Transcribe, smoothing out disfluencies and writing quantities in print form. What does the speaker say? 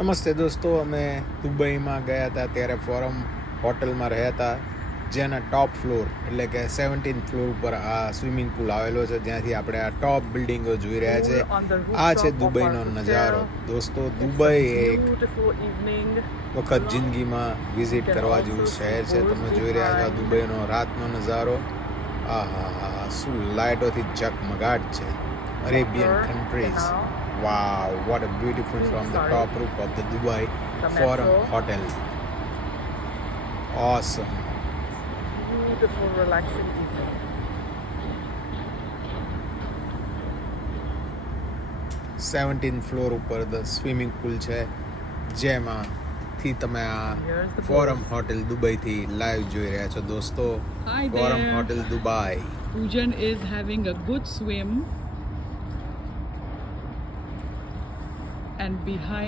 નમસ્તે દોસ્તો, અમે દુબઈમાં ગયા હતા ત્યારે ફોરમ હોટલમાં રહ્યા હતા, જેના ટોપ ફ્લોર એટલે કે 17th ફ્લોર ઉપર આ સ્વિમિંગ પુલ આવેલો છે, જ્યાંથી આપણે આ ટોપ બિલ્ડિંગો જોઈ રહ્યા છે. આ છે દુબઈનો નજારો દોસ્તો. દુબઈ એક વખત જિંદગીમાં વિઝિટ કરવા જેવું શહેર છે. તમે જોઈ રહ્યા છો દુબઈનો રાતનો નજારો. આહા, શું લાઇટોથી ઝગમગાટ છે. Arabian countries. Wow, what a beautiful from the top roof of the Dubai Forum Hotel. Awesome. Beautiful, relaxing evening. Seventeen floor ઉપર ધ સ્વિમિંગ પુલ છે, જેમાંથી તમે આ ફોરમ હોટેલ દુબઈથી લાઈવ જોઈ રહ્યા છો દોસ્તો. Hi forum there. Hotel Dubai. Poojan is having a good swim, and behind